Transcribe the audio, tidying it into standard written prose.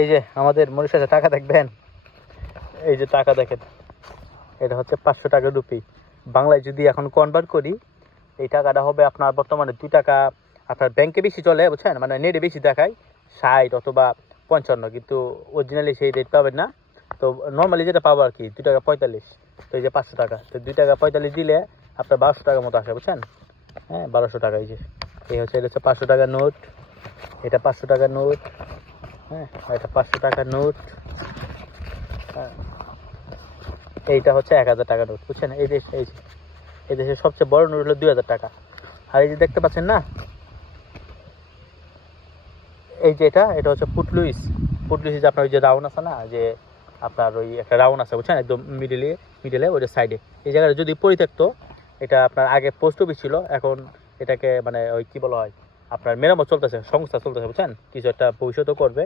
এই যে আমাদের মরিশাসে টাকা দেখবেন, এই যে টাকা দেখেন, এটা হচ্ছে 500 টাকা রুপি। বাংলায় যদি এখন কনভার্ট করি, এই টাকাটা হবে আপনার বর্তমানে 2 টাকা। আপনার ব্যাংকে বেশি চলে বুঝছেন, মানে নেটে বেশি দেখায় 60 অথবা 55, কিন্তু অরিজিনালি সেই রেট পাবেন না। তো নর্মালি যেটা পাবো আর কি 2 টাকা 45। তো এই যে 500 টাকা, তো 2 টাকা 45 দিলে আপনার 1200 টাকার মতো আসে বুঝছেন। হ্যাঁ 1200 টাকা। এই যে এই হচ্ছে, এটা হচ্ছে 500 টাকার নোট, এটা 500 টাকার নোট। হ্যাঁ এটা 500 টাকার নোট। হ্যাঁ এইটা হচ্ছে 1000 টাকার নোট বুঝছেন। এই দেশ, এই দেশের সবচেয়ে বড় নোট হলো 2000 টাকা। আর এই যে দেখতে পাচ্ছেন না, এই যে এটা হচ্ছে পুটলুইস। পুটলুইস যে আপনার ওই যে রাউন্ড আছে না, যে আপনার ওই একটা রাউন্ড আছে বুঝছেন, একদম মিডিলে ওই যে সাইডে, এই জায়গাটা যদি পরিত্যক্ত, এটা আপনার আগে পোস্ট অফিস ছিল, এখন এটাকে মানে ওই কি বলা হয় আপনার মেরামত চলতেছে, সংস্থা চলতেছে বুঝছেন, কিছু একটা ভবিষ্যৎও করবে।